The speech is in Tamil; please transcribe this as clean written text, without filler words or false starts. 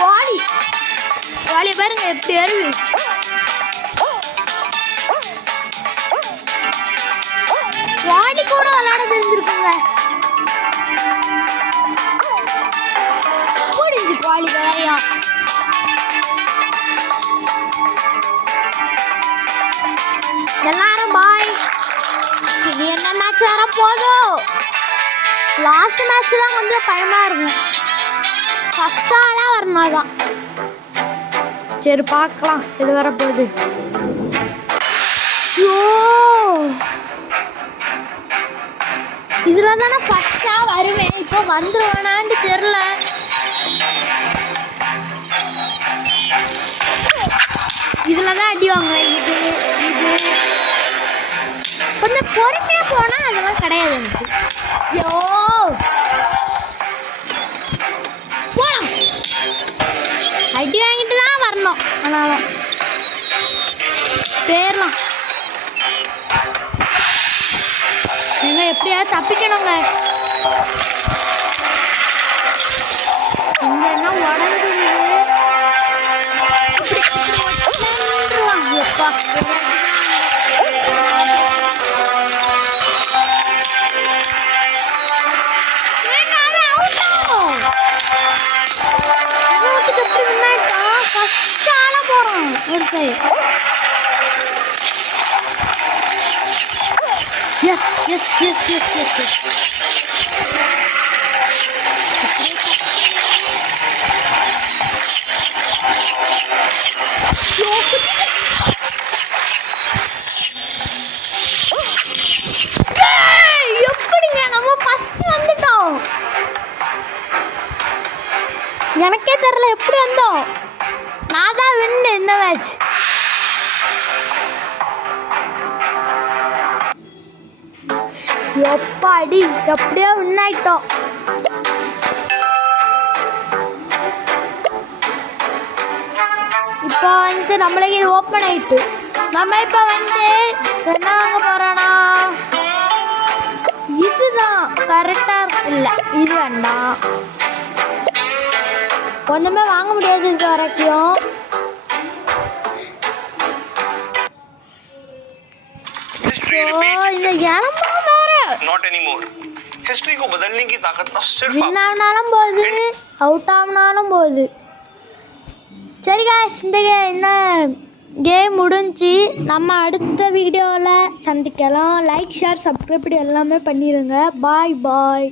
வாலி வாலியை பாருங்க எப்படி வருது. வாலி கூட விளையாட தெரிஞ்சிருக்குங்க. முடிஞ்சு வாலி விளையாடியும். எல்லாரும் பாய். இது என்ன மேட்ச் வர போதும். லாஸ்ட் மேட்ச் தான் கொஞ்சம் பயமா இருக்கும். ஃபர்ஸ்ட் ஆளா வரணும் தான். சரி பார்க்கலாம் இது வர போகுது. இதுல தானே ஃபர்ஸ்டா வருவேன். இப்போ வந்துருவானான்னு தெரியல. இதுலதான் அடி வாங்குவேன். இது இது கொஞ்சம் பொறுமையா போனா அதெல்லாம் கிடையாது எனக்கு. ஐயோ போலாம். அடி வாங்கிட்டு தான் வரணும். ஆனாலும் பேரலாம். நீங்க எப்படியாவது தப்பிக்கணுங்க. இங்க என்ன உடஞ்சிருது. எப்பா Yes, yes, yes, yes, yes, yes. எப்படிங்க நம்ம ஃபர்ஸ்ட் வந்துட்டோம். எனக்கே தெரியல எப்படி வந்தோம். நான் தான் வின்னு இந்த மேட்ச். எப்பாடி எப்படியோ வின் ஆயிட்டோம். இப்போ வந்து நம்மளுக்கு இது ஓப்பன் ஆயிட்டு. நம்ம இப்போ வந்து என்ன வாங்க போறோம்னா இதுதான் கரெக்டா இல்லை. இது வேண்டாம். ஒண்ணுமே வாங்க முடியாது இது வரைக்கும். இந்த எலம்பா வேற not anymore. हिस्ट्री को बदलने की ताकत ना सिर्फ विन ஆனாலும் போகுது அவுட் ஆனாலும் போகுது. சரி गाइस இந்த கேம் முடிஞ்சு நம்ம அடுத்த வீடியோவில் சந்திக்கலாம். லைக் ஷேர் சப்ஸ்கிரைப் எல்லாமே பண்ணிடுங்க. பாய் பாய்.